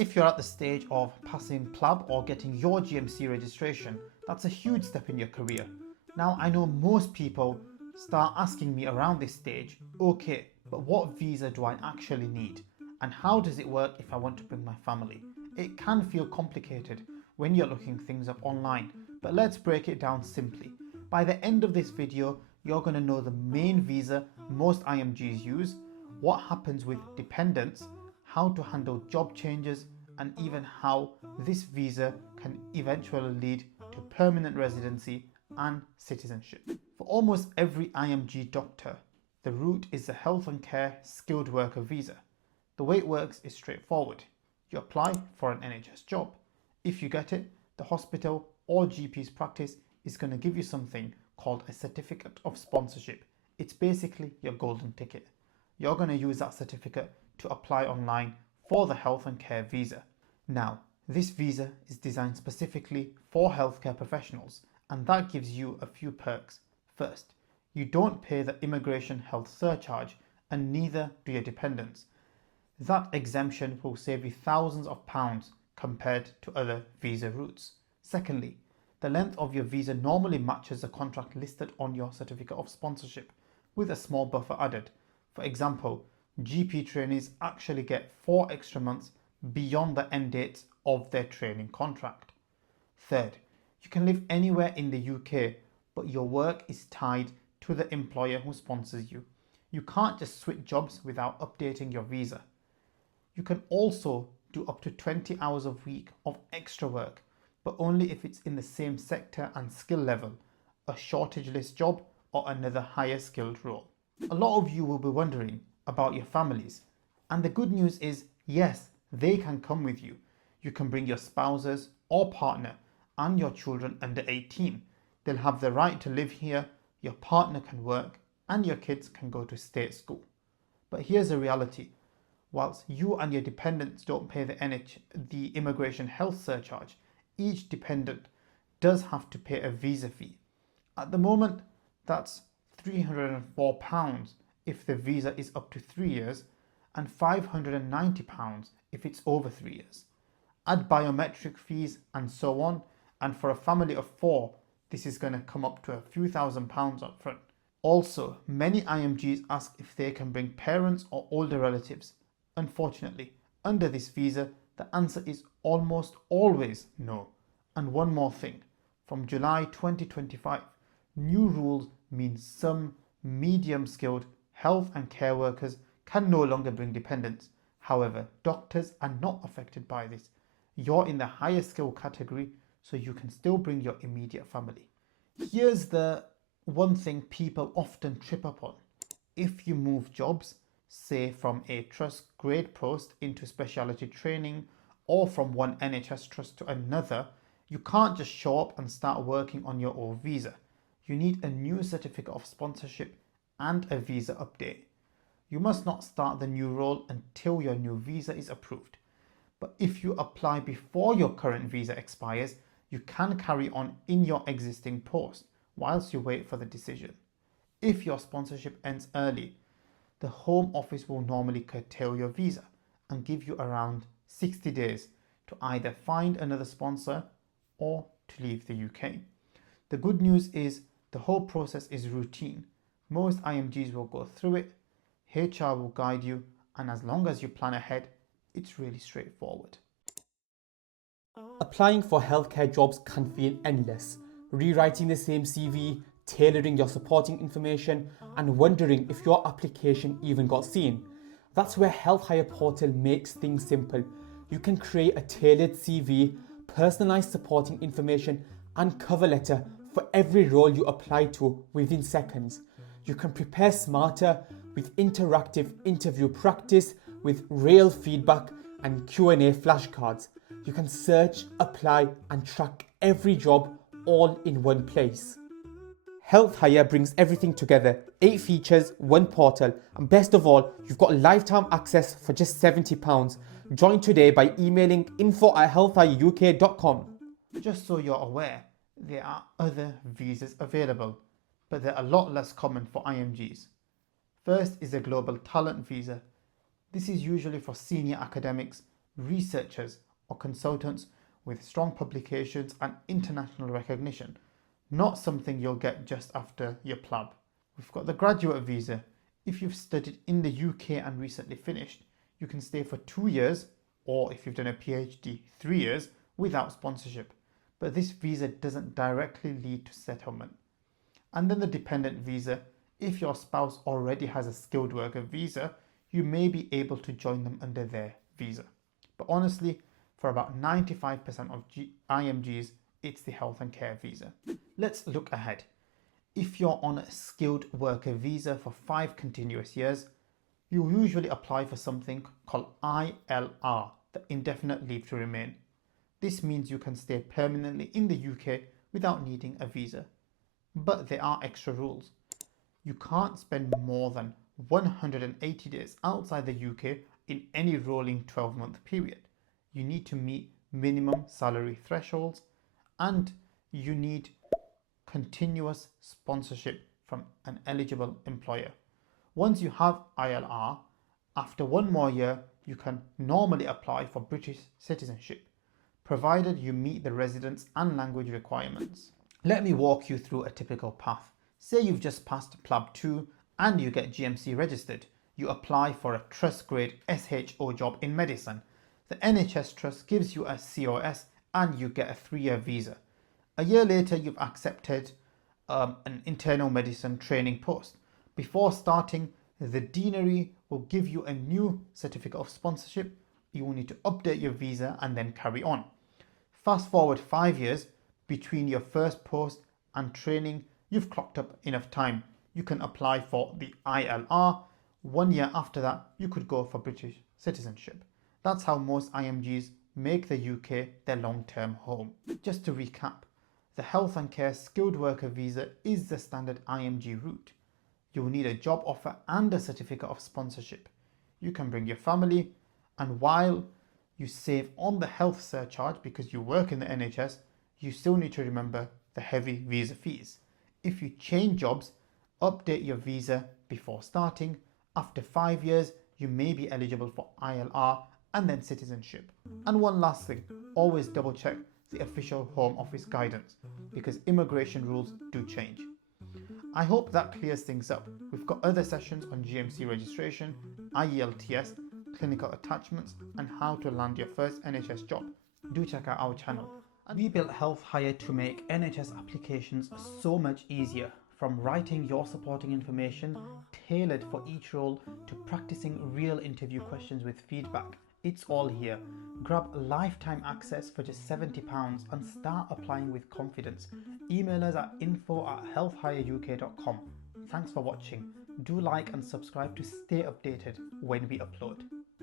If you're at the stage of passing PLAB or getting your GMC registration, that's a huge step in your career. Now, I know most people start asking me around this stage, okay, but what visa do I actually need? And how does it work if I want to bring my family? It can feel complicated when you're looking things up online, but let's break it down simply. By the end of this video, you're going to know the main visa most IMGs use, what happens with dependents, how to handle job changes, and even how this visa can eventually lead to permanent residency and citizenship. For almost every IMG doctor, the route is the health and care skilled worker visa. The way it works is straightforward. You apply for an NHS job. If you get it, the hospital or GP's practice is going to give you something called a certificate of sponsorship. It's basically your golden ticket. You're going to use that certificate to apply online for the health and care visa. Now, this visa is designed specifically for healthcare professionals, and that gives you a few perks. First, you don't pay the immigration health surcharge, and neither do your dependents. That exemption will save you thousands of pounds compared to other visa routes. Secondly, the length of your visa normally matches the contract listed on your certificate of sponsorship, with a small buffer added. For example, GP trainees actually get 4 extra months beyond the end dates of their training contract. Third, you can live anywhere in the UK, but your work is tied to the employer who sponsors you. You can't just switch jobs without updating your visa. You can also do up to 20 hours a week of extra work, but only if it's in the same sector and skill level, a shortage list job or another higher skilled role. A lot of you will be wondering about your families, and the good news is yes, they can come with you. You can bring your spouses or partner and your children under 18. They'll have the right to live here, your partner can work, and your kids can go to state school. But here's the reality. Whilst you and your dependents don't pay the immigration health surcharge, each dependent does have to pay a visa fee. At the moment, that's £304 if the visa is up to 3 years and £590 if it's over 3 years. Add biometric fees and so on, and for a family of 4, this is going to come up to a few £1,000s up front. Also, many IMGs ask if they can bring parents or older relatives. Unfortunately, under this visa, the answer is almost always no. And one more thing, from July 2025, new rules mean some medium-skilled health and care workers can no longer bring dependents. However, doctors are not affected by this. You're in the higher skill category, so you can still bring your immediate family. Here's the one thing people often trip up on. If you move jobs, say from a trust grade post into specialty training or from one NHS trust to another, you can't just show up and start working on your old visa. You need a new certificate of sponsorship and a visa update. You must not start the new role until your new visa is approved. But if you apply before your current visa expires, you can carry on in your existing post whilst you wait for the decision. If your sponsorship ends early, the Home Office will normally curtail your visa and give you around 60 days to either find another sponsor or to leave the UK. The good news is the whole process is routine. Most IMGs will go through it, HR will guide you, and as long as you plan ahead, it's really straightforward. Applying for healthcare jobs can feel endless. Rewriting the same CV, tailoring your supporting information, and wondering if your application even got seen. That's where Health Hire Portal makes things simple. You can create a tailored CV, personalized supporting information, and cover letter for every role you apply to within seconds. You can prepare smarter with interactive interview practice, with real feedback and Q&A flashcards. You can search, apply, and track every job all in one place. Health Hire brings everything together. 8 features, 1 portal, and best of all, you've got lifetime access for just £70. Join today by emailing info@healthhireuk.com. Just so you're aware, there are other visas available, but they're a lot less common for IMGs. First is the Global Talent Visa. This is usually for senior academics, researchers or consultants with strong publications and international recognition, not something you'll get just after your PLAB. We've got the graduate visa. If you've studied in the UK and recently finished, you can stay for 2 years, or if you've done a PhD, 3 years, without sponsorship. But this visa doesn't directly lead to settlement. And then the dependent visa. If your spouse already has a skilled worker visa, you may be able to join them under their visa. But honestly, for about 95% of IMGs, it's the health and care visa. Let's look ahead. If you're on a skilled worker visa for 5 continuous years, you usually apply for something called ILR, the Indefinite Leave to Remain. This means you can stay permanently in the UK without needing a visa. But there are extra rules. You can't spend more than 180 days outside the UK in any rolling 12-month period. You need to meet minimum salary thresholds, and you need continuous sponsorship from an eligible employer. Once you have ILR, after 1 more year, you can normally apply for British citizenship, provided you meet the residence and language requirements. Let me walk you through a typical path. Say you've just passed PLAB 2 and you get GMC registered. You apply for a trust grade SHO job in medicine. The NHS trust gives you a COS and you get a 3-year visa. A year later, you've accepted an internal medicine training post. Before starting, the deanery will give you a new certificate of sponsorship. You will need to update your visa and then carry on. Fast forward 5 years, between your first post and training, you've clocked up enough time. You can apply for the ILR. 1 year after that, you could go for British citizenship. That's how most IMGs make the UK their long-term home. Just to recap, the health and care skilled worker visa is the standard IMG route. You will need a job offer and a certificate of sponsorship. You can bring your family, and while you save on the health surcharge because you work in the NHS, you still need to remember the heavy visa fees. If you change jobs, update your visa before starting. After 5 years, you may be eligible for ILR and then citizenship. And one last thing, always double check the official Home Office guidance because immigration rules do change. I hope that clears things up. We've got other sessions on GMC registration, IELTS, clinical attachments, and how to land your first NHS job. Do check out our channel. We built Health Hire to make NHS applications so much easier, from writing your supporting information tailored for each role to practicing real interview questions with feedback. It's all here. Grab lifetime access for just £70 and start applying with confidence. Email us at info@healthhireuk.com. Thanks for watching. Do like and subscribe to stay updated when we upload.